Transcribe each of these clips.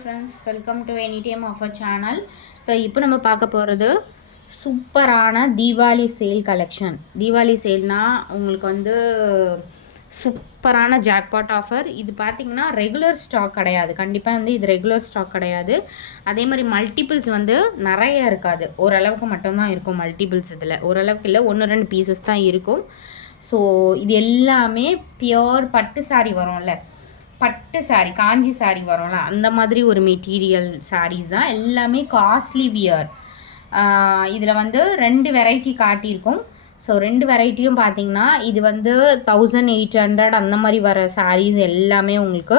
Friends welcome to any time of a channel so இப்போ நம்ம பார்க்க போகிறது சூப்பரான தீபாவளி சேல் கலெக்ஷன் தீபாவளி சேல்னால் உங்களுக்கு வந்து சூப்பரான ஜாக்பாட் ஆஃபர் இது பார்த்திங்கன்னா ரெகுலர் ஸ்டாக் கிடையாது. கண்டிப்பாக வந்து இது ரெகுலர் ஸ்டாக் கிடையாது. அதே மாதிரி மல்டிபிள்ஸ் வந்து நிறைய இருக்காது. ஓரளவுக்கு மட்டும்தான் இருக்கும் மல்டிபிள்ஸ் இதில். ஓரளவுக்கு இல்லை ஒன்று ரெண்டு பீசஸ் தான் இருக்கும். ஸோ இது எல்லாமே பியோர் பட்டு சாரி வரும்ல. பட்டு சாரீ காஞ்சி சாரீ வரும்ல அந்த மாதிரி ஒரு மெட்டீரியல் சாரீஸ் தான். எல்லாமே காஸ்ட்லி வியர் இதில் வந்து ரெண்டு வெரைட்டி காட்டியிருக்கோம். ஸோ ரெண்டு வெரைட்டியும் பார்த்தீங்கன்னா இது வந்து தௌசண்ட் எயிட் ஹண்ட்ரட் அந்த மாதிரி வர சாரீஸ் எல்லாமே உங்களுக்கு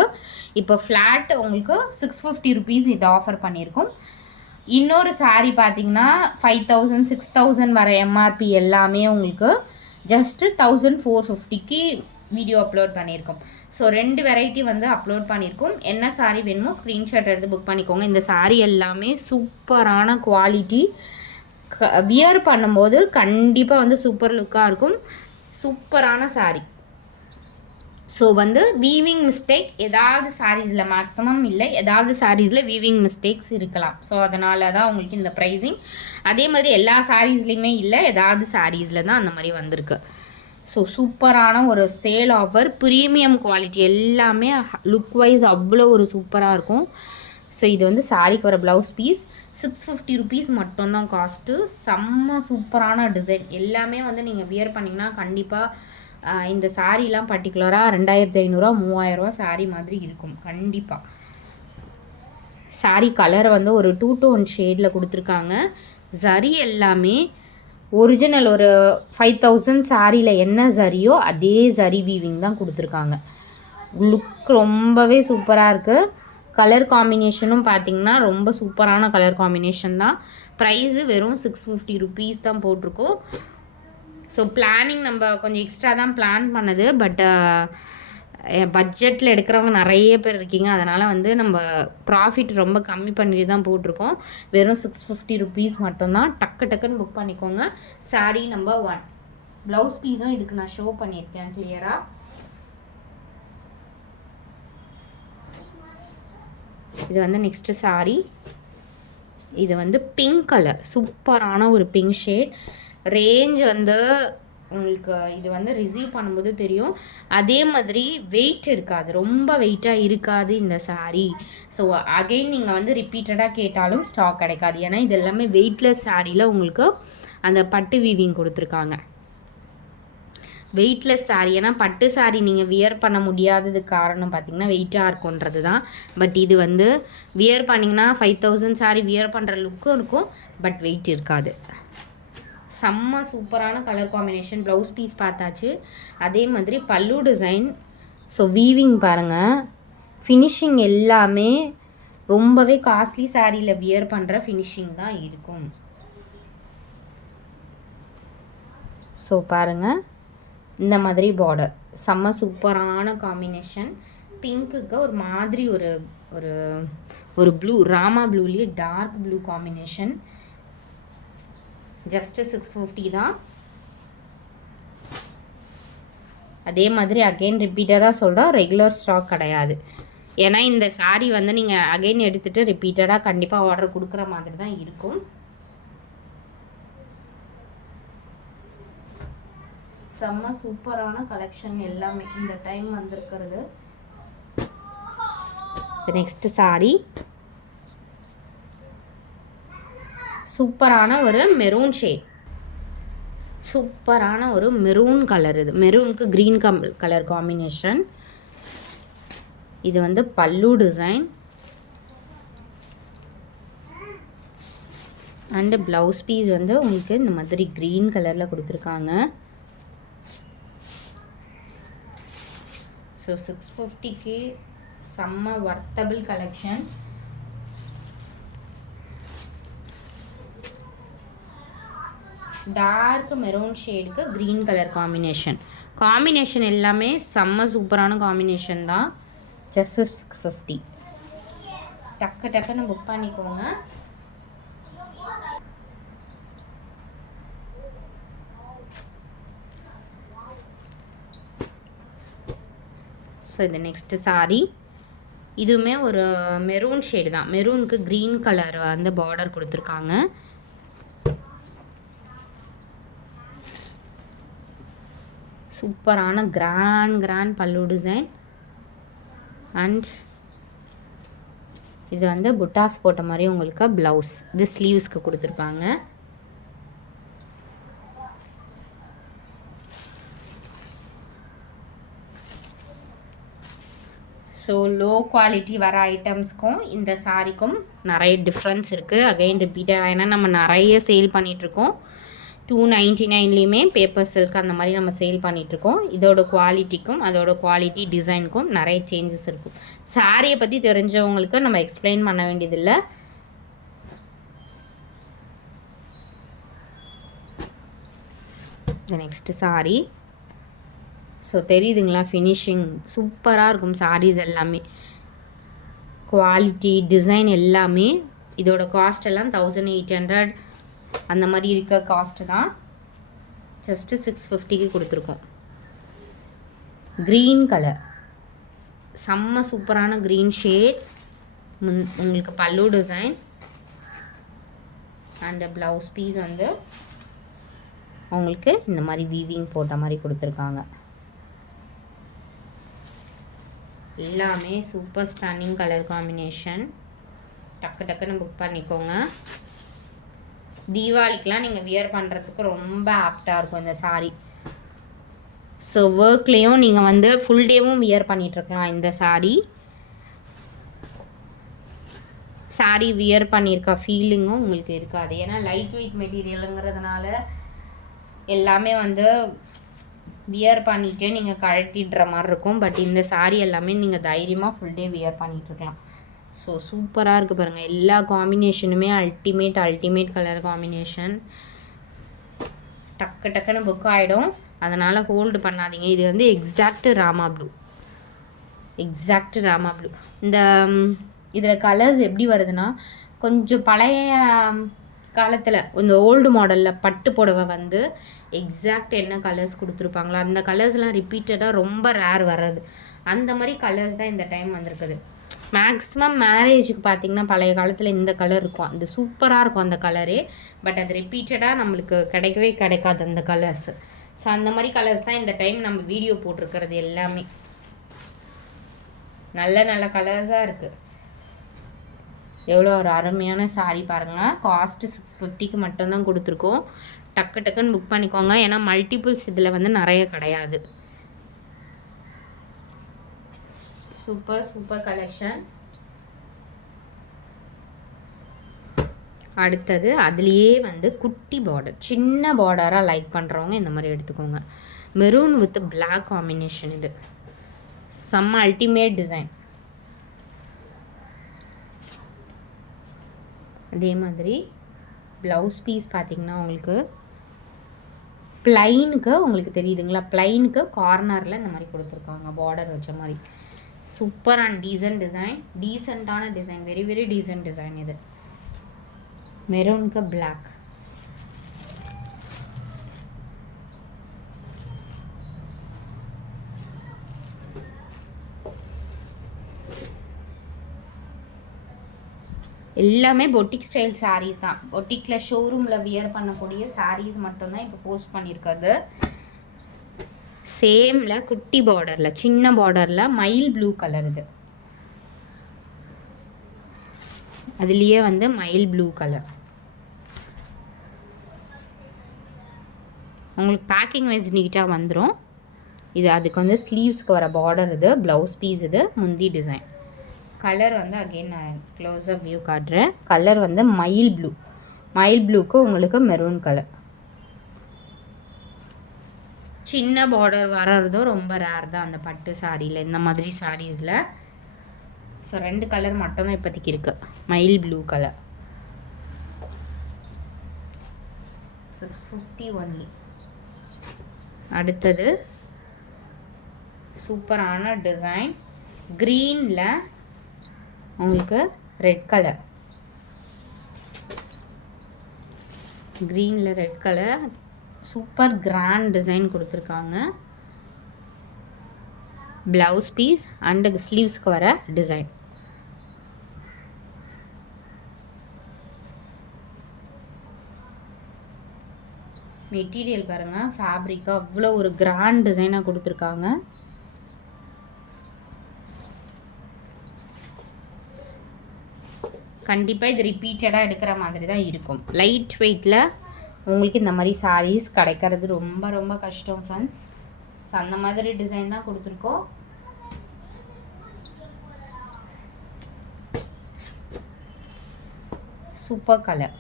இப்போ ஃப்ளாட் உங்களுக்கு சிக்ஸ் ஃபிஃப்டி ருபீஸ் இது ஆஃபர் பண்ணியிருக்கோம். இன்னொரு சாரீ பார்த்தீங்கன்னா ஃபைவ் தௌசண்ட் சிக்ஸ் தௌசண்ட் வர எம்ஆர்பி எல்லாமே உங்களுக்கு ஜஸ்ட்டு தௌசண்ட் ஃபோர் ஃபிஃப்டிக்கு வீடியோ அப்லோட் பண்ணியிருக்கோம். ஸோ ரெண்டு வெரைட்டி வந்து அப்லோட் பண்ணியிருக்கோம். என்ன சாரீ வேணுமோ ஸ்க்ரீன்ஷாட் எடுத்து புக் பண்ணிக்கோங்க. இந்த சாரீ எல்லாமே சூப்பரான குவாலிட்டி க வியர் பண்ணும்போது கண்டிப்பாக வந்து சூப்பர் லுக்காக இருக்கும். சூப்பரான சாரீ ஸோ வந்து வீவிங் மிஸ்டேக் ஏதாவது சாரீஸில் மேக்ஸிமம் இல்லை. ஏதாவது சாரீஸில் வீவிங் மிஸ்டேக்ஸ் இருக்கலாம். ஸோ அதனால தான் உங்களுக்கு இந்த ப்ரைஸிங் அதே மாதிரி எல்லா சாரீஸ்லேயுமே இல்லை. ஏதாவது சாரீஸில் தான் அந்த மாதிரி வந்திருக்கு. ஸோ சூப்பரான ஒரு சேல் ஆஃபர் ப்ரீமியம் குவாலிட்டி எல்லாமே லுக் வைஸ் அவ்வளோ ஒரு சூப்பராக இருக்கும். ஸோ இது வந்து சாரிக்கு வர blouse piece six fifty rupees மட்டும்தான் காஸ்ட்டு செம்ம சூப்பரான டிசைன் எல்லாமே வந்து நீங்கள் வியர் பண்ணிங்கன்னா கண்டிப்பாக இந்த சாரீலாம் பர்டிகுலராக ரெண்டாயிரத்தி ஐநூறுரூவா மூவாயிரரூவா சாரீ மாதிரி இருக்கும். கண்டிப்பாக சாரீ கலரை வந்து ஒரு டூ டோன் ஷேடில் கொடுத்துருக்காங்க. ஜரி எல்லாமே ஒரிஜினல் ஒரு ஃபைவ் தௌசண்ட் சாரியில் என்ன சரியோ அதே சரி வீவிங் தான் கொடுத்துருக்காங்க. லுக் ரொம்பவே சூப்பராக இருக்குது கலர் காம்பினேஷனும் பார்த்தீங்கன்னா ரொம்ப சூப்பரான கலர் காம்பினேஷன் தான். ப்ரைஸு வெறும் சிக்ஸ் ஃபிஃப்டி ருபீஸ் தான் போட்டிருக்கோம். ஸோ பிளானிங் நம்ம கொஞ்சம் எக்ஸ்ட்ரா தான் பிளான் பண்ணது. பட் பட்ஜெட்டில் எடுக்கிறவங்க நிறைய பேர் இருக்கீங்க. அதனால் வந்து நம்ம ப்ராஃபிட் ரொம்ப கம்மி பண்ணிட்டு தான் போட்டிருக்கோம். வெறும் சிக்ஸ் ஃபிஃப்டி ருபீஸ் மட்டும்தான். டக்கு டக்குன்னு புக் பண்ணிக்கோங்க. சாரீ நம்பர் ஒன் ப்ளவுஸ் பீஸும் இதுக்கு நான் ஷோ பண்ணியிருக்கேன் கிளியராக இது வந்து நெக்ஸ்ட்டு சாரீ இது வந்து பிங்க் கலர் சூப்பரான ஒரு பிங்க் ஷேட் ரேஞ்ச் வந்து உங்களுக்கு இது வந்து ரிசீவ் பண்ணும்போது தெரியும். அதே மாதிரி வெயிட் இருக்காது. ரொம்ப வெயிட்டாக இருக்காது இந்த சாரீ ஸோ அகைன் நீங்கள் வந்து ரிப்பீட்டடாக கேட்டாலும் ஸ்டாக் கிடைக்காது. ஏன்னா இது எல்லாமே வெயிட்லெஸ் சாரியில் உங்களுக்கு அந்த பட்டு வீவிங் கொடுத்துருக்காங்க. Weightless saree. ஏன்னா பட்டு சாரீ நீங்கள் வியர் பண்ண முடியாதது காரணம் பார்த்தீங்கன்னா வெயிட்டாக இருக்குன்றது தான். பட் இது வந்து வியர் பண்ணிங்கன்னா ஃபைவ் தௌசண்ட் saree வியர் பண்ணுற லுக்கும் இருக்கும். பட் வெயிட் இருக்காது. செம்ம சூப்பரான கலர் காம்பினேஷன் ப்ளவுஸ் பீஸ் பார்த்தாச்சு. அதே மாதிரி பல்லு டிசைன் ஸோ வீவிங் பாருங்கள் ஃபினிஷிங் எல்லாமே ரொம்பவே காஸ்ட்லி சாரியில் வியர் பண்ணுற ஃபினிஷிங் தான் இருக்கும். ஸோ பாருங்கள் இந்த மாதிரி பார்டர் செம்ம சூப்பரான காம்பினேஷன் பிங்க்குக்கு ஒரு மாதிரி ஒரு ஒரு ஒரு blue Rama ப்ளூலேயே dark blue combination just six fifty தான். அதே மாதிரி அகெயின் ரிப்பீட்டடாக சொல்கிறோம் ரெகுலர் ஸ்டாக் கிடையாது. ஏன்னா இந்த சாரீ வந்து நீங்கள் அகைன் எடுத்துகிட்டு ரிப்பீட்டடாக கண்டிப்பாக ஆர்டர் கொடுக்குற மாதிரி தான் இருக்கும். செம்ம சூப்பரான கலெக்ஷன் எல்லாமே இந்த டைம் வந்திருக்கிறது. Next saree. சூப்பரான ஒரு மெரூன் ஷேட். சூப்பரான ஒரு மெரூன் கலர் இது. மெரூனுக்கு க்ரீன் கம் கலர் காம்பினேஷன். இது வந்து பல்லு டிசைன். அண்டு ப்ளவுஸ் பீஸ் வந்து உங்களுக்கு இந்த மாதிரி க்ரீன் கலரில் கொடுத்துருக்காங்க. ஸோ சிக்ஸ் ஃபிஃப்டிக்கு செம்ம ஒர்த்தபிள் கலெக்ஷன் டார்க் மெரூன் ஷேடுக்கு க்ரீன் கலர் காம்பினேஷன் காம்பினேஷன் எல்லாமே செம்ம சூப்பரான காம்பினேஷன் தான். ஜஸ்ட் சிக்ஸ் ஃபிஃப்டி டக்கு டக்குன்னு புக் பண்ணிக்கோங்க. ஸோ இது நெக்ஸ்ட்டு சாரி இதுவுமே ஒரு மெரூன் ஷேடு தான். மெரூனுக்கு க்ரீன் கலர் வந்து பார்டர் கொடுத்துருக்காங்க. சூப்பரான கிராண்ட் கிராண்ட் பல்லு டிசைன் அண்ட் இது வந்து புட்டாஸ் போட்ட மாதிரி உங்களுக்கு ப்ளவுஸ் இது ஸ்லீவ்ஸ்க்கு கொடுத்துருப்பாங்க. ஸோ லோ குவாலிட்டி வர ஐட்டம்ஸ்க்கும் இந்த சாரிக்கும் நிறைய டிஃப்ரென்ஸ் இருக்குது அகைன் ரிப்பீட்டாக ஏன்னா நம்ம நிறைய சேல் பண்ணிகிட்ருக்கோம் டூ நைன்ட்டி நைன்லேயுமே பேப்பர் சில்க் அந்த மாதிரி நம்ம சேல் பண்ணிகிட்ருக்கோம் இதோட குவாலிட்டிக்கும் அதோட குவாலிட்டி டிசைனுக்கும் நிறைய சேஞ்சஸ் இருக்கும் சாரியை பற்றி தெரிஞ்சவங்களுக்கு நம்ம எக்ஸ்பிளைன் பண்ண வேண்டியதில்லை. நெக்ஸ்ட்டு சாரி ஸோ தெரியுதுங்களா? ஃபினிஷிங் சூப்பராக இருக்கும் சாரீஸ் எல்லாமே. குவாலிட்டி டிசைன் எல்லாமே. இதோட காஸ்ட் எல்லாம் தௌசண்ட் எயிட் ஹண்ட்ரட் அந்த மாதிரி இருக்க காஸ்ட்டு தான் ஜஸ்ட்டு சிக்ஸ் ஃபிஃப்டிக்கு கொடுத்துருக்கோம். க்ரீன் கலர் செம்ம சூப்பரான க்ரீன் ஷேட் முன் உங்களுக்கு பல்லு டிசைன் அண்ட் ப்ளவுஸ் பீஸ் வந்து அவங்களுக்கு இந்த மாதிரி வீவிங் போட்ட மாதிரி கொடுத்துருக்காங்க. எல்லாமே சூப்பர் ஸ்டன்னிங் கலர் காம்பினேஷன் டக்கு டக்குன்னு புக் பண்ணிக்கோங்க. தீபாவளிக்கெலாம் நீங்கள் வியர் பண்ணுறதுக்கு ரொம்ப ஆப்டாக இருக்கும் இந்த சாரீ ஸோ ஒர்க்லேயும் நீங்கள் வந்து ஃபுல் டேவும் வியர் பண்ணிகிட்ருக்கலாம் இந்த சாரீ சாரீ வியர் பண்ணியிருக்க ஃபீலிங்கும் உங்களுக்கு இருக்காது. ஏன்னா லைட் வெயிட் மெட்டீரியலுங்கிறதுனால எல்லாமே வந்து வியர் பண்ணிவிட்டு நீங்கள் கழட்டிடுற மாதிரி இருக்கும். பட் இந்த சாரீ எல்லாமே நீங்கள் தைரியமாக ஃபுல் டே வியர் பண்ணிகிட்ருக்கலாம் ஸோ சூப்பராக இருக்குது பாருங்கள் எல்லா காம்பினேஷனுமே அல்டிமேட் அல்டிமேட் கலர் காம்பினேஷன் டக்கு டக்குன்னு புக் ஆகிடும் அதனால் ஹோல்டு பண்ணாதீங்க. இது வந்து exact Rama blue exact Rama blue இந்த இதில் கலர்ஸ் எப்படி வருதுன்னா கொஞ்சம் பழைய காலத்தில் இந்த ஓல்டு மாடலில் பட்டு புடவை வந்து எக்ஸாக்ட் என்ன கலர்ஸ் கொடுத்துருப்பாங்களோ அந்த கலர்ஸ்லாம் ரிப்பீட்டடாக ரொம்ப ரேர் வர்றது. அந்த மாதிரி கலர்ஸ் தான் இந்த டைம் வந்திருக்குது. மேக்ஸிமம் மேரேஜுக்கு பார்த்திங்கன்னா பழைய காலத்தில் இந்த கலர் இருக்கும். அந்த சூப்பராக இருக்கும் அந்த கலரே பட் அது ரிப்பீட்டடாக நம்மளுக்கு கிடைக்கவே கிடைக்காது அந்த கலர்ஸ் ஸோ அந்த மாதிரி கலர்ஸ் தான் இந்த டைம் நம்ம வீடியோ போட்டிருக்கிறது எல்லாமே. நல்ல நல்ல கலர்ஸாக இருக்குது எவ்வளோ ஒரு அருமையான சாரீ பாருங்கள் காஸ்ட்டு சிக்ஸ் ஃபிஃப்டிக்கு மட்டும்தான் கொடுத்துருக்கோம். டக்கு டக்குன்னு புக் பண்ணிக்கோங்க. ஏன்னா மல்டிபிள்ஸ் இதில் வந்து நிறைய கிடையாது. சூப்பர் சூப்பர் கலெக்ஷன் அடுத்தது அதுலேயே வந்து குட்டி பார்டர் சின்ன பார்டராக லைக் பண்ணுறவங்க இந்த மாதிரி எடுத்துக்கோங்க. மெரூன் வித் பிளாக் காம்பினேஷன் இது. செம்ம அல்டிமேட் டிசைன் அதே மாதிரி ப்ளவுஸ் பீஸ் பார்த்திங்கன்னா உங்களுக்கு ப்ளைனுக்கு உங்களுக்கு தெரியுதுங்களா? ப்ளைனுக்கு கார்னரில் இந்த மாதிரி கொடுத்துருக்காங்க பார்டர் வச்ச மாதிரி. சூப்பர் அண்ட் டீசன்ட் டிசைன் டீசெண்டான design very very decent design இது. மெரூனுக்கு பிளாக் எல்லாமே பொட்டிக் ஸ்டைல் சாரீஸ் தான். பொட்டிக்கில் ஷோரூமில் வியர் பண்ணக்கூடிய சாரீஸ் மட்டும்தான் இப்போ போஸ்ட் பண்ணியிருக்கிறது. சேமில் குட்டி பார்டரில் சின்ன பார்டரில் மயில் ப்ளூ கலர் இது. அதுலேயே வந்து மயில் ப்ளூ கலர் உங்களுக்கு பேக்கிங் வைஸ் நீட்டாக வந்துடும் இது அதுக்கு வந்து ஸ்லீவ்ஸ்க்கு வர பார்டர் இது ப்ளவுஸ் பீஸ் இது முந்தி டிசைன் கலர் வந்து அகெயின் நான் க்ளோஸாக வியூ காட்டுறேன். கலர் வந்து மயில் ப்ளூ மயில் ப்ளூக்கு உங்களுக்கு மெரூன் கலர் சின்ன பார்டர் வர்றதும் ரொம்ப ரேர் தான் அந்த பட்டு சாரியில் இந்த மாதிரி சாரீஸில் ஸோ ரெண்டு கலர் மட்டும்தான் இப்போதைக்கு இருக்குது மயில் blue colour six fifty only அடுத்தது சூப்பரான டிசைன் க்ரீனில் உங்களுக்கு ரெட் கலர் க்ரீனில் red colour super grand design கொடுத்துருக்காங்க. ப்ளவுஸ் பீஸ் அண்டு ஸ்லீவ்ஸ்க்கு வர டிசைன் மெட்டீரியல் பாருங்கள் ஃபேப்ரிக் அவ்வளோ ஒரு கிராண்ட் டிசைனாக கொடுத்துருக்காங்க. கண்டிப்பாக இது ரிப்பீட்டடாக எடுக்கிற மாதிரி தான் இருக்கும். லைட் வெயிட்டில் உங்களுக்கு இந்த மாதிரி சாரீஸ் கிடைக்கிறது ரொம்ப ரொம்ப கஷ்டம் ஃப்ரெண்ட்ஸ் ஸோ அந்த மாதிரி டிசைன் தான் கொடுத்துருக்கோம். சூப்பர் கலர்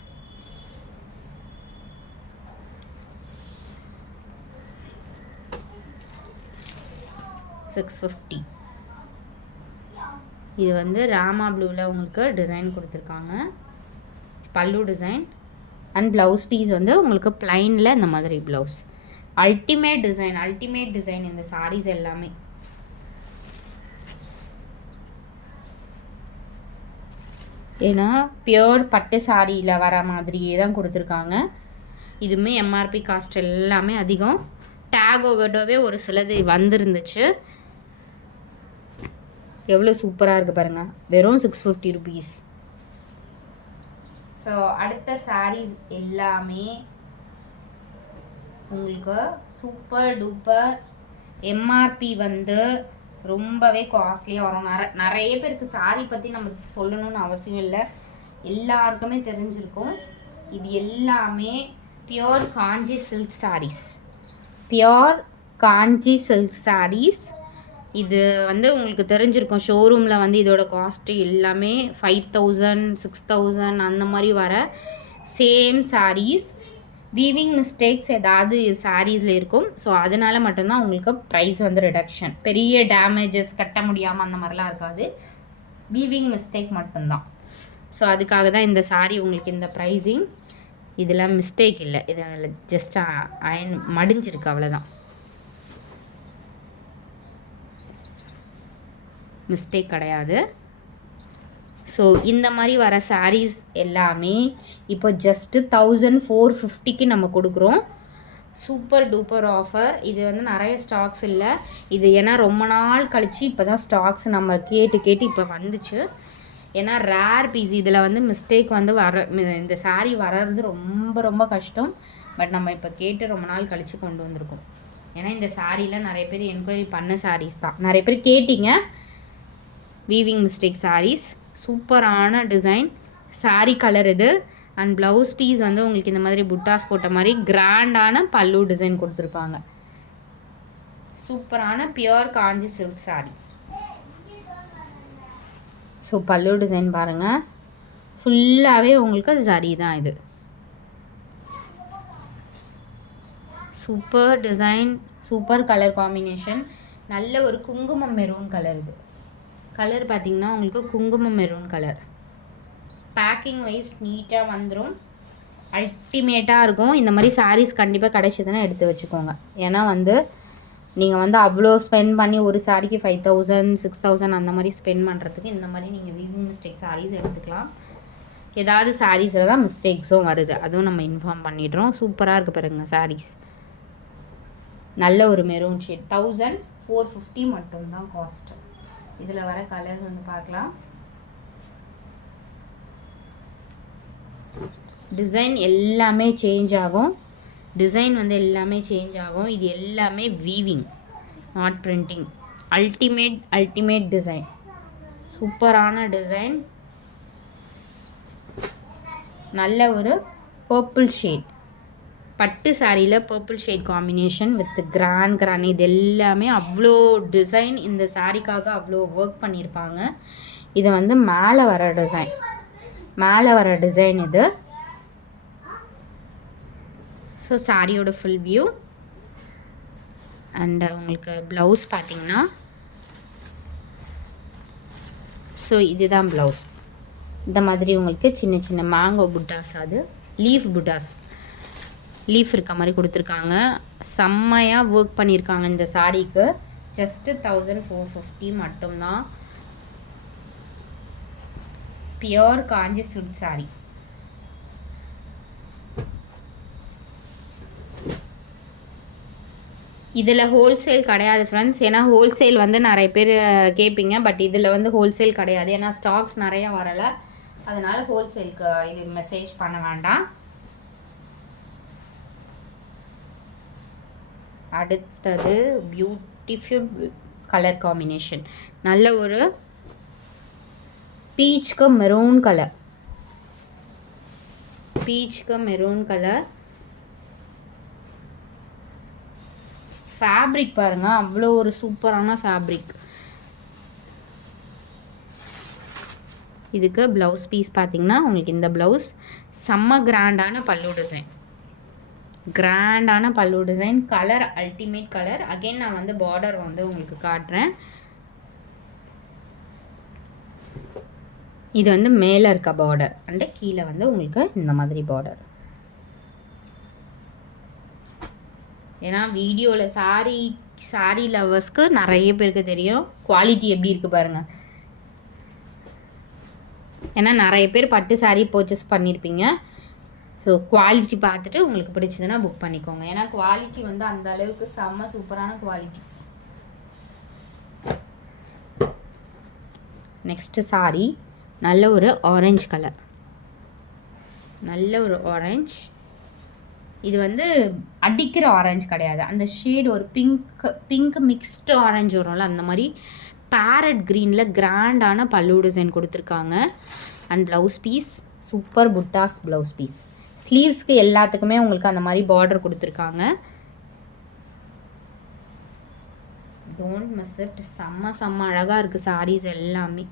சிக்ஸ் ஃபிஃப்டி இது வந்து ராமா ப்ளூவில் உங்களுக்கு டிசைன் கொடுத்துருக்காங்க. பல்லு டிசைன் அண்ட் ப்ளவுஸ் பீஸ் வந்து உங்களுக்கு ப்ளைனில் இந்த மாதிரி blouse ultimate design ultimate design இந்த சாரீஸ் எல்லாமே. ஏன்னா பியோர் பட்டு சாரியில் வர மாதிரியே தான் கொடுத்துருக்காங்க. இதுவுமே எம்ஆர்பி காஸ்ட் எல்லாமே அதிகம். டேக் ஓவர்டோவே ஒரு சிலது வந்துருந்துச்சு. எவ்வளோ சூப்பராக இருக்குது பாருங்கள் வெறும் சிக்ஸ் ஃபிஃப்டி ருபீஸ் ஸோ அடுத்த சாரீஸ் எல்லாமே உங்களுக்கு சூப்பர் டூப்பர் எம்ஆர்பி வந்து ரொம்பவே காஸ்ட்லியாக வரும். நிற நிறைய பேருக்கு சாரி பற்றி நம்ம சொல்லணும்னு அவசியம் இல்லை. எல்லாருக்குமே தெரிஞ்சிருக்கும். இது எல்லாமே pure Kanchi silk sarees pure Kanchi silk sarees இது வந்து உங்களுக்கு தெரிஞ்சிருக்கும். ஷோரூமில் வந்து இதோட காஸ்ட்டு எல்லாமே ஃபைவ் தௌசண்ட் சிக்ஸ் தௌசண்ட் அந்த மாதிரி வர சேம் சாரீஸ் வீவிங் மிஸ்டேக்ஸ் ஏதாவது சாரீஸில் இருக்கும். ஸோ அதனால் மட்டும்தான் உங்களுக்கு ப்ரைஸ் வந்து ரிடக்ஷன் பெரிய டேமேஜஸ் கட்ட முடியாமல் அந்த மாதிரிலாம் இருக்காது. வீவிங் மிஸ்டேக் மட்டும்தான். ஸோ அதுக்காக தான் இந்த சாரீ உங்களுக்கு இந்த ப்ரைஸிங் இதெல்லாம் மிஸ்டேக் இல்லை. இதில் ஜஸ்ட் அயன் மடிஞ்சிருக்கு அவ்வளோதான் மிஸ்டேக் கிடையாது. ஸோ இந்த மாதிரி வர சாரீஸ் எல்லாமே இப்போ ஜஸ்ட்டு தௌசண்ட் ஃபோர் ஃபிஃப்டிக்கு நம்ம கொடுக்குறோம். சூப்பர் டூப்பர் ஆஃபர் இது வந்து நிறைய ஸ்டாக்ஸ் இல்லை. இது ஏன்னா ரொம்ப நாள் கழித்து இப்போ தான் ஸ்டாக்ஸ் நம்ம கேட்டு கேட்டு இப்போ வந்துச்சு. ஏன்னா ரேர் பீஸ் இதில் வந்து மிஸ்டேக் வந்து வர இந்த சாரீ வர்றது ரொம்ப ரொம்ப கஷ்டம். பட் நம்ம இப்போ கேட்டு ரொம்ப நாள் கழித்து கொண்டு வந்திருக்கோம். ஏன்னா இந்த சாரீலாம் நிறைய பேர் என்கொயரி பண்ண சாரீஸ் தான். நிறைய பேர் கேட்டிங்க. வீவிங் மிஸ்டேக் சாரீஸ் சூப்பரான டிசைன் சாரீ கலர் இது. அண்ட் ப்ளவுஸ் பீஸ் வந்து உங்களுக்கு இந்த மாதிரி புட்டாஸ் போட்ட மாதிரி கிராண்டான பல்லு டிசைன் கொடுத்துருப்பாங்க. சூப்பரான pure Kanchi silk saree so பல்லு டிசைன் பாருங்கள் ஃபுல்லாகவே உங்களுக்கு சரி தான் இது. Super design super colour combination நல்ல ஒரு குங்குமம் மெரூன் கலர் இது. கலர் பார்த்திங்கன்னா உங்களுக்கு குங்குமம் மெரூன் கலர். பேக்கிங் வைஸ் நீட்டாக வந்துடும் அல்டிமேட்டாக இருக்கும். இந்த மாதிரி சாரீஸ் கண்டிப்பாக கிடைச்சதுன்னா எடுத்து வச்சுக்கோங்க. ஏன்னா வந்து நீங்கள் வந்து அவ்வளோ ஸ்பெண்ட் பண்ணி ஒரு சாரிக்கு ஃபைவ் தௌசண்ட் சிக்ஸ் தௌசண்ட் அந்த மாதிரி ஸ்பெண்ட் பண்ணுறதுக்கு இந்த மாதிரி நீங்கள் வீவிங் மிஸ்டேக் சாரீஸ் எடுத்துக்கலாம். ஏதாவது சாரீஸில் தான் மிஸ்டேக்ஸும் வருது. அதுவும் நம்ம இன்ஃபார்ம் பண்ணிடுறோம். சூப்பராக இருக்குது பாருங்கள் சாரீஸ் நல்ல ஒரு maroon shade thousand four fifty மட்டும்தான் காஸ்ட்டு இதில் வர கலர்ஸ் வந்து பார்க்கலாம். டிசைன் எல்லாமே சேஞ்ச் ஆகும். டிசைன் வந்து எல்லாமே சேஞ்ச் ஆகும். இது எல்லாமே weaving not printing ultimate ultimate design சூப்பரான டிசைன் நல்ல ஒரு பர்பிள் ஷேட் பட்டு சாரியில் purple shade combination with grand grand இது எல்லாமே அவ்வளோ டிசைன் இந்த சாரிக்காக அவ்வளோ ஒர்க் பண்ணியிருப்பாங்க இது வந்து மேலே வர டிசைன் மேலே வர டிசைன் இது. ஸோ சாரியோட ஃபுல் வியூ அண்ட் உங்களுக்கு ப்ளவுஸ் பார்த்தீங்கன்னா ஸோ இதுதான் ப்ளவுஸ் இந்த மாதிரி உங்களுக்கு சின்ன சின்ன மேங்கோ புட்டாஸ் அது லீஃப் புட்டாஸ் லீஃப் இருக்க மாதிரி கொடுத்துருக்காங்க. செம்மையாக ஒர்க் பண்ணியிருக்காங்க இந்த சாரீக்கு ஜஸ்ட்டு தௌசண்ட் ஃபோர் ஃபிஃப்டி மட்டும்தான். பியோர் காஞ்சி சில்க் சாரீ இதில் ஹோல்சேல் கிடையாது ஃப்ரெண்ட்ஸ் ஏன்னா ஹோல்சேல் வந்து நிறைய பேர் கேட்பீங்க பட் இதில் வந்து ஹோல்சேல் கிடையாது. ஏன்னா ஸ்டாக்ஸ் நிறையா வரலை. அதனால் ஹோல்சேலுக்கு இது மெசேஜ் பண்ண வேண்டாம். அடுத்தது பியூட்டிஃபுல் கலர் காம்பினேஷன் நல்ல ஒரு பீச்க்கு மெரூன் கலர் பீச்க்கு மெரூன் கலர் ஃபேப்ரிக் பாருங்கள் அவ்வளோ ஒரு சூப்பரான ஃபேப்ரிக் இதுக்கு ப்ளவுஸ் பீஸ் பார்த்தீங்கன்னா உங்களுக்கு இந்த ப்ளவுஸ் செம்ம கிராண்டான பல்லு டிசைன் கிராண்டான பல்லு design colour ultimate colour again நான் வந்து பார்டர் வந்து உங்களுக்கு காட்டுறேன். இது வந்து மேலே இருக்க பார்டர் அண்டு கீழே வந்து உங்களுக்கு இந்த மாதிரி பார்டர் ஏன்னா வீடியோவில் சாரி சாரி லவர்ஸ்க்கு நிறைய பேருக்கு தெரியும். குவாலிட்டி எப்படி இருக்குது பாருங்கள் ஏன்னா நிறைய பேர் பட்டு சாரீ பர்ச்சேஸ் பண்ணியிருப்பீங்க ஸோ குவாலிட்டி பார்த்துட்டு உங்களுக்கு பிடிச்சதுன்னா புக் பண்ணிக்கோங்க. ஏன்னா குவாலிட்டி வந்து அந்த அளவுக்கு செம்ம சூப்பரான குவாலிட்டி நெக்ஸ்ட்டு சாரி நல்ல ஒரு ஆரஞ்சு கலர் நல்ல ஒரு ஆரஞ்ச் இது வந்து அடிக்கிற ஆரஞ்சு கிடையாது. அந்த ஷேடு ஒரு பிங்க் பிங்க் மிக்ஸ்டு ஆரஞ்சு வரும்ல அந்த மாதிரி பேரட் க்ரீனில் கிராண்டான பல்லு டிசைன் கொடுத்துருக்காங்க. And blouse piece super buttas blouse piece ஸ்லீவ்ஸ்க்கு எல்லாத்துக்குமே உங்களுக்கு அந்த மாதிரி பார்டர் கொடுத்துருக்காங்க. டோன்ட் மிஸ் இட் செம்ம செம்ம அழகாக இருக்குது சாரீஸ் எல்லாமே.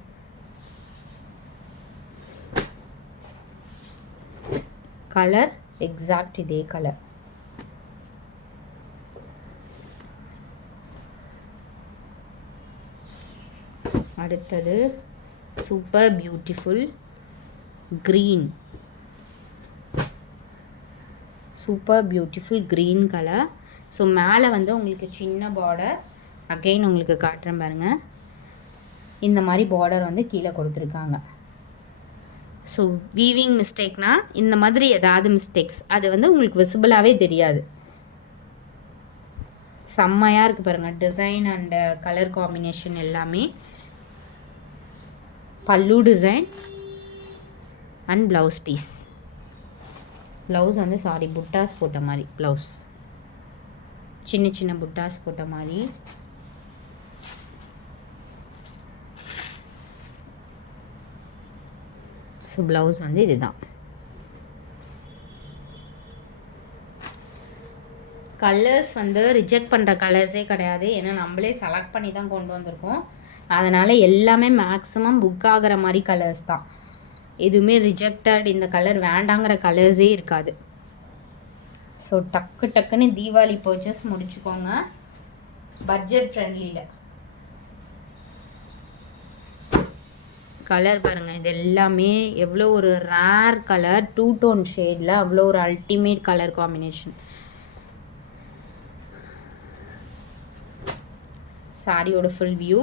கலர் எக்ஸாக்ட் இதே கலர் அடுத்தது super beautiful green super beautiful green colour so மேலே வந்து உங்களுக்கு சின்ன பார்டர் அகெயின் உங்களுக்கு காட்டுறேன் பாருங்கள் இந்த மாதிரி பார்டர் வந்து கீழே கொடுத்துருக்காங்க. ஸோ வீவிங் மிஸ்டேக்னால் இந்த மாதிரி ஏதாவது மிஸ்டேக்ஸ் அது வந்து உங்களுக்கு விசிபிளாகவே தெரியாது. செம்மையாக இருக்குது பாருங்கள் டிசைன் அண்டு கலர் காம்பினேஷன் எல்லாமே. பல்லு design and blouse piece blouse வந்து சாரி புட்டாஸ் போட்ட மாதிரி. ப்ளவுஸ் சின்ன சின்ன புட்டாஸ் போட்ட மாதிரி. ஸோ ப்ளவுஸ் வந்து இதுதான். கலர்ஸ் வந்து ரிஜெக்ட் பண்ணுற கலர்ஸே கிடையாது. ஏன்னா நம்மளே செலக்ட் பண்ணி தான் கொண்டு வந்திருக்கோம். அதனால் எல்லாமே மேக்ஸிமம் புக் ஆகிற மாதிரி கலர்ஸ் தான். எதுவுமே ரிஜெக்டட் இந்த கலர் வேண்டாங்கிற கலர்ஸே இருக்காது. ஸோ டக்கு டக்குன்னு தீபாவளி பர்ச்சேஸ் முடிச்சுக்கோங்க. பட்ஜெட் ஃப்ரெண்ட்லியில் கலர் பாருங்கள் இது எல்லாமே எவ்வளோ ஒரு ரேர் கலர் டூ டோன் ஷேடில் அவ்வளோ ஒரு அல்டிமேட் கலர் காம்பினேஷன் சாரியோட full view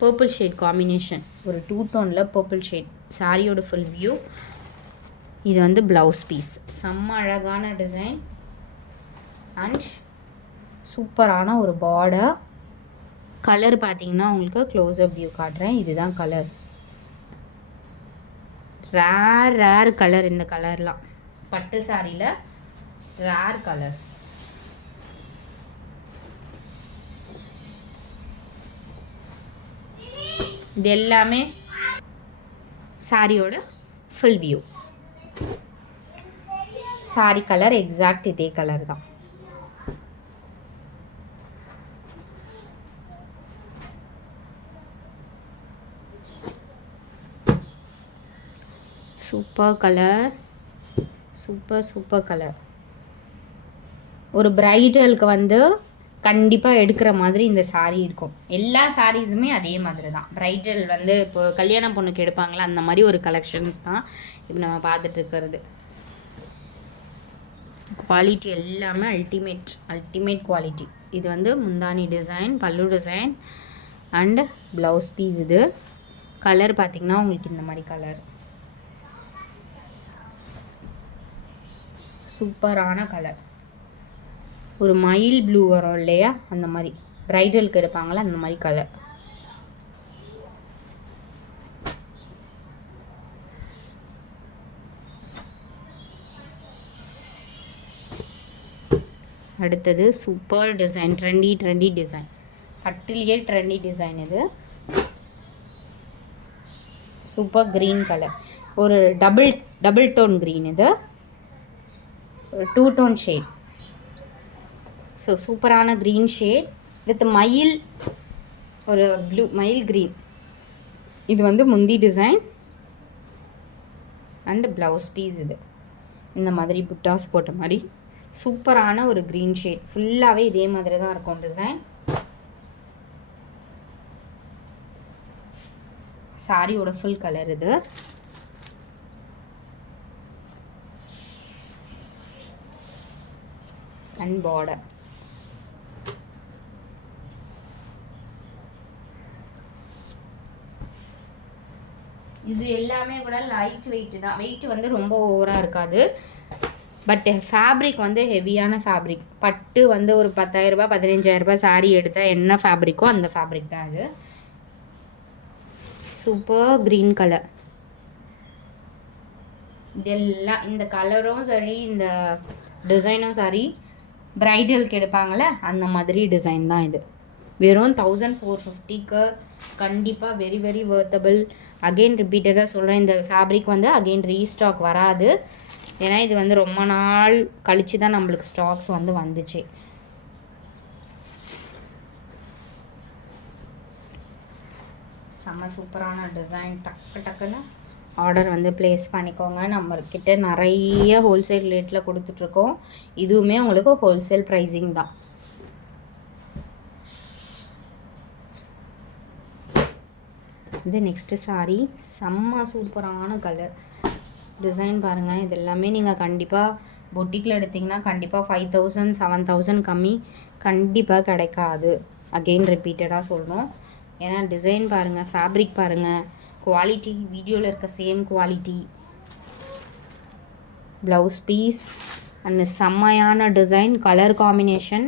purple shade combination ஒரு டூ டோனில் பர்பிள் ஷேட் சாரியோட ஃபுல் வியூ இது வந்து ப்ளவுஸ் பீஸ் செம்ம அழகான டிசைன் அண்ட் சூப்பரான ஒரு பார்டர் கலர் பார்த்தீங்கன்னா உங்களுக்கு க்ளோஸ்அப் வியூ காட்டுறேன். இதுதான் கலர் ரேர் ரேர் கலர் இந்த கலர்லாம் பட்டு சாரியில் ரேர் கலர்ஸ் இது எல்லாமே சாரியோட full view saree colour exact இதே கலர் தான். Super colour super super colour ஒரு பிரைடலுக்கு வந்து கண்டிப்பாக எடுக்கிற மாதிரி இந்த சாரீ இருக்கும். எல்லா சாரீஸுமே அதே மாதிரி தான் ப்ரைடல் வந்து இப்போ கல்யாண பொண்ணுக்கு எடுப்பாங்களா அந்த மாதிரி ஒரு கலெக்ஷன்ஸ் தான் இப்போ நம்ம பார்த்துட்டு இருக்கிறது. குவாலிட்டி எல்லாமே அல்டிமேட் அல்டிமேட் குவாலிட்டி இது வந்து முந்தானி டிசைன் பல்லு டிசைன் அண்டு ப்ளவுஸ் பீஸ் இது. கலர் பார்த்திங்கன்னா உங்களுக்கு இந்த மாதிரி கலர் சூப்பரான கலர் ஒரு மயில் ப்ளூ வரும் இல்லையா? அந்த மாதிரி. ப்ரைடலுக்கு எடுப்பாங்களே? அந்த மாதிரி கலர் அடுத்தது super design trendy trendy design அட்டிலியே trendy design இது. சூப்பர் க்ரீன் கலர் ஒரு டபுள் டபுள் டோன் க்ரீன் இது. டூ டோன் ஷேட் ஸோ சூப்பரான க்ரீன் ஷேட் வித் மயில் ஒரு ப்ளூ மயில் க்ரீன் இது வந்து முந்தி டிசைன் அண்டு ப்ளவுஸ் பீஸ் இது. இந்த மாதிரி புட்டாஸ் போட்ட மாதிரி சூப்பரான ஒரு க்ரீன் ஷேட் ஃபுல்லாகவே இதே மாதிரி தான் இருக்கும் டிசைன் சாரியோட ஃபுல் கலர் இது. அண்ட் பார்டர் இது எல்லாமே கூட லைட் வெயிட் தான். வெயிட் வந்து ரொம்ப ஓவராக இருக்காது. பட் ஃபேப்ரிக் வந்து ஹெவியான ஃபேப்ரிக் பட்டு வந்து ஒரு பத்தாயிரரூபா பதினஞ்சாயிரரூபா சாரீ எடுத்தால் என்ன ஃபேப்ரிக்கோ அந்த ஃபேப்ரிக் தான் அது. சூப்பர் க்ரீன் கலர் இதெல்லாம் இந்த கலரும் சரி இந்த டிசைனும் சரி ப்ரைடலுக்கு எடுப்பாங்கள்ல அந்த மாதிரி டிசைன் தான் இது. வெறும் தௌசண்ட் ஃபோர் ஃபிஃப்டிக்கு கண்டிப்பாக வெரி வெரி வர்த்தபிள் அகெயின் ரிப்பீட்டடாக சொல்கிறேன் இந்த ஃபேப்ரிக் வந்து அகெயின் ரீஸ்டாக் வராது. ஏன்னா இது வந்து ரொம்ப நாள் கழித்து தான் நம்மளுக்கு ஸ்டாக்ஸ் வந்து வந்துச்சு. செம்ம சூப்பரான டிசைன் டக்கு டக்குன்னு ஆர்டர் வந்து ப்ளேஸ் பண்ணிக்கோங்க. நம்மக்கிட்ட நிறைய ஹோல்சேல் ரேட்டில் கொடுத்துட்ருக்கோம் இதுவுமே உங்களுக்கு ஹோல்சேல் ப்ரைஸிங் தான். இது நெக்ஸ்ட்டு சாரி செம்ம சூப்பரான கலர் டிசைன் பாருங்கள் இது எல்லாமே நீங்கள் கண்டிப்பாக பொட்டிக்கில் எடுத்திங்கன்னா கண்டிப்பாக ஃபைவ் தௌசண்ட் செவன் தௌசண்ட் கம்மி கண்டிப்பாக கிடைக்காது. அகெயின் ரிப்பீட்டடாக சொல்கிறோம் ஏன்னா டிசைன் பாருங்கள் ஃபேப்ரிக் பாருங்கள் குவாலிட்டி வீடியோவில் இருக்க சேம் குவாலிட்டி ப்ளவுஸ் பீஸ் அந்த செம்மையான design colour combination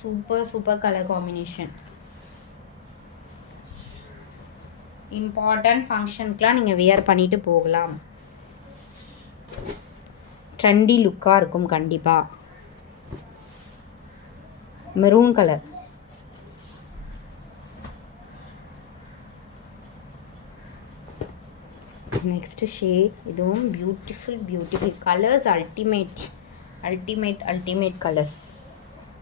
super super colour combination important ஃபங்க்ஷனுக்கெலாம் நீங்கள் வியர் பண்ணிவிட்டு போகலாம். ட்ரெண்டி லுக்காக இருக்கும் கண்டிப்பாக மெரூன் கலர் நெக்ஸ்ட்டு ஷேட் இதுவும் beautiful beautiful colours ultimate ultimate ultimate colours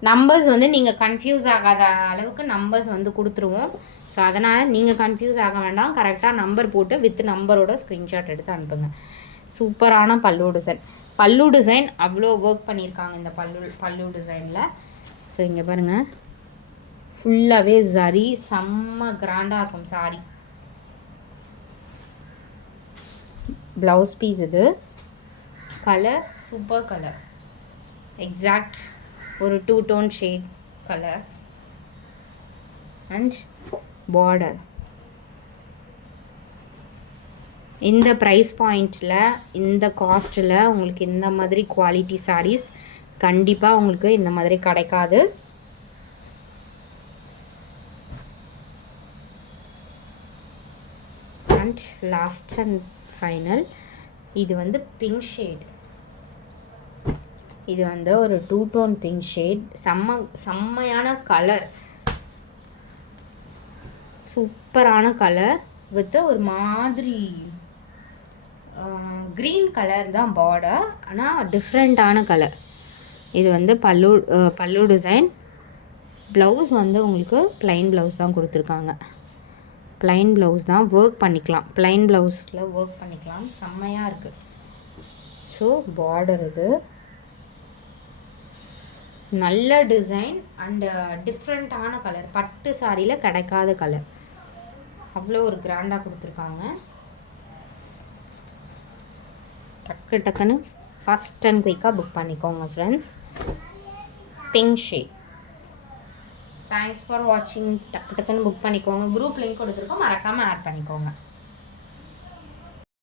numbers வந்து நீங்கள் கன்ஃபியூஸ் ஆகாத அளவுக்கு நம்பர்ஸ் வந்து கொடுத்துருவோம். ஸோ அதனால் நீங்கள் கன்ஃபியூஸ் ஆக வேண்டாம். கரெக்டாக நம்பர் போட்டு வித் நம்பரோட ஸ்க்ரீன்ஷாட் எடுத்து அனுப்புங்க. சூப்பரான பல்லு டிசைன் பல்லு டிசைன் அவ்வளோ ஒர்க் பண்ணியிருக்காங்க இந்த பல்லு பல்லு டிசைனில் ஸோ இங்கே பாருங்கள் ஃபுல்லாகவே சரி செம்ம கிராண்டாக இருக்கும் சாரி ப்ளவுஸ் பீஸ் இது. கலர் சூப்பர் கலர் எக்ஸாக்ட் ஒரு two tone shade colour and border இந்த ப்ரைஸ் பாயிண்டில் இந்த காஸ்ட்டில் உங்களுக்கு இந்த மாதிரி குவாலிட்டி சாரீஸ் கண்டிப்பாக உங்களுக்கு இந்த மாதிரி கிடைக்காது. அண்ட் லாஸ்ட் அண்ட் ஃபைனல் இது வந்து பிங்க் ஷேட் இது வந்து ஒரு டூ டோன் பிங்க் ஷேட் செம்ம செம்மையான கலர் சூப்பரான கலர் வித் ஒரு மாதிரி க்ரீன் கலர் தான் பார்டர் ஆனால் டிஃப்ரெண்ட்டான கலர் இது வந்து பல்லு பல்லு டிசைன் ப்ளவுஸ் வந்து உங்களுக்கு ப்ளைன் ப்ளவுஸ் தான் கொடுத்துருக்காங்க. ப்ளைன் ப்ளவுஸ் தான் ஒர்க் பண்ணிக்கலாம். ப்ளைன் ப்ளவுஸில் ஒர்க் பண்ணிக்கலாம். செம்மையாக இருக்குது ஸோ பார்டர் இது. நல்ல டிசைன் அண்டு டிஃப்ரெண்ட்டான கலர் பட்டு சாரியில் கிடைக்காத கலர் அவ்வளோ ஒரு கிராண்டாக கொடுத்துருக்காங்க. டக்கு டக்குன்னு ஃபஸ்ட் அண்ட் குயிக்காக புக் பண்ணிக்கோங்க friends pink shade thanks for வாட்சிங் டக்கு டக்குன்னு புக் பண்ணிக்கோங்க. குரூப் லிங்க் கொடுத்துருக்கோம். மறக்காமல் ஆட் பண்ணிக்கோங்க.